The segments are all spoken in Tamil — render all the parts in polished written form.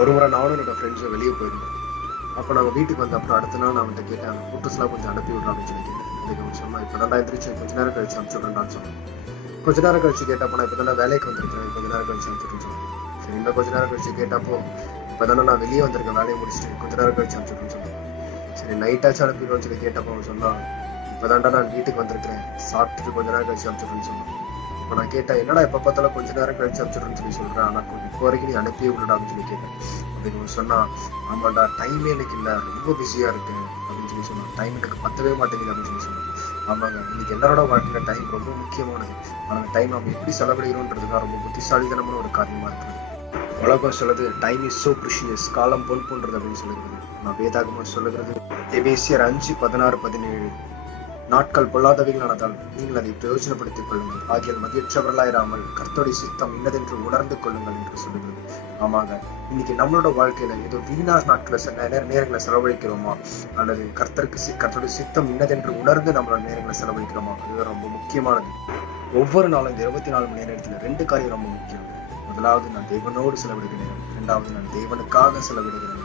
ஒரு முறை நானும் என்னோட ஃப்ரெண்ட்ஸும் வெளியே போயிருந்தோம். அப்போ நாங்கள் வீட்டுக்கு வந்த அப்புறம் அடுத்த நாள் நான் அவன்கிட்ட கேட்டேன், அந்த ஃபோட்டோஸ்லாம் கொஞ்சம் அனுப்பி விட்றா அப்படின்னு சொல்லி கேட்டேன். அதுக்கு அவன் சொன்னான், இப்போ தான் எந்திரிச்சு கொஞ்ச நேரம் கழிச்சு அனுப்பிச்சுட்றேன்டான்னு சொன்னான். கொஞ்ச நேரம் கழிச்சு கேட்டப்போ நான் இப்போ தானே வேலைக்கு வந்திருக்கேன், கொஞ்ச நேரம் கழிச்சு அனுப்பிச்சுட்றேன்னு சொன்னேன். சரி, இன்னும் கொஞ்ச நேரம் கழிச்சு கேட்டப்போ இப்போ தானே நான் வெளியே வந்திருக்கேன், வேலையை முடிச்சுட்டு கொஞ்ச நேரம் கழிச்சு அனுப்பிச்சுட்றேன்னு சொன்னேன். சரி, நைட்டாச்சும் அனுப்பிடுவோம்னு சொல்லி கேட்டப்போ அவன் சொன்னான், இப்போ தான்டா நான் வீட்டுக்கு வந்திருக்கிறேன், சாப்பிட்டுட்டு கொஞ்ச நேரம் கழிச்சு அனுப்பிச்சுட்றேன்னு சொன்னான். இப்போ நான் கேட்டேன், என்னடா எப்போ பார்த்தாலும் கொஞ்ச நேரம் கழிச்சு அனுப்பிச்சுட்றேன்னு சொல்லி சொல்கிறேன், ஆனால் இப்போ வரைக்கும் நீ அனுப்பியே விடடா அப்படின்னு சொல்லி கேட்டேன். அப்படின்னு சொன்னா, ஆமாண்டா டைமே எனக்கு இல்லை, ரொம்ப பிஸியா இருக்கு அப்படின்னு சொல்லி சொன்னான். டைம் எனக்கு பத்தவே மாட்டேங்குது அப்படின்னு சொல்லி சொன்னான். ஆமாங்க, இன்னைக்கு எல்லாரோட வாழ்க்கையில டைம் ரொம்ப முக்கியமானது. ஆனால் டைம் நம்ம எப்படி செலவிடுகிறோன்றதுதான் ரொம்ப புத்திசாலித்தனமான ஒரு காரியமா இருக்குது. உலகம் சொல்லுது டைம் இஸ் சோ ப்ரிஷியஸ், காலம் பொன் போன்றது அப்படின்னு சொல்லுகிறது. நான் வேதாகமம் சொல்லுகிறது எபேசியர் 5:16-17, நாட்கள் பொல்லாதவைகளானதால் நீங்கள் அதை பிரயோஜனப்படுத்திக் கொள்ளுங்கள், ஆகியால் மதியற்றவர்களாயிராமல் கர்த்தருடைய சித்தம் இன்னதென்று உணர்ந்து கொள்ளுங்கள் என்று சொல்லுகிறது. ஆமாங்க, இன்னைக்கு நம்மளோட வாழ்க்கையில ஏதோ வீணா நேரங்களை செலவழிக்கிறோமா, அல்லது கர்த்தருடைய சித்தம் இன்னதென்று உணர்ந்து நம்மளோட நேரங்களை செலவழிக்கிறோமா, அது ரொம்ப முக்கியமானது. ஒவ்வொரு நாளும் இந்த 24 மணி நேரத்துல 2 காரியம் ரொம்ப முக்கியம். முதலாவது, நான் தேவனோடு செலவிடுகிறேன். இரண்டாவது, நான் தேவனுக்காக செலவிடுகிறேன்.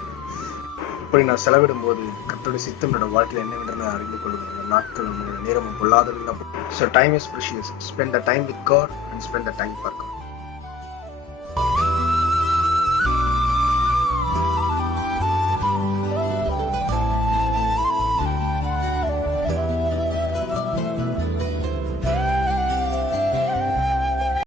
இப்படி நான் செலவிடும் போது கர்த்தருடைய சித்தம் என்னோட வாழ்க்கையில என்னவென்று நான் அறிந்து கொள்வேன். நாட்கள் நேரமும் பொல்லாதவர்கள். So time is precious. Spend the time with God and spend the time for God.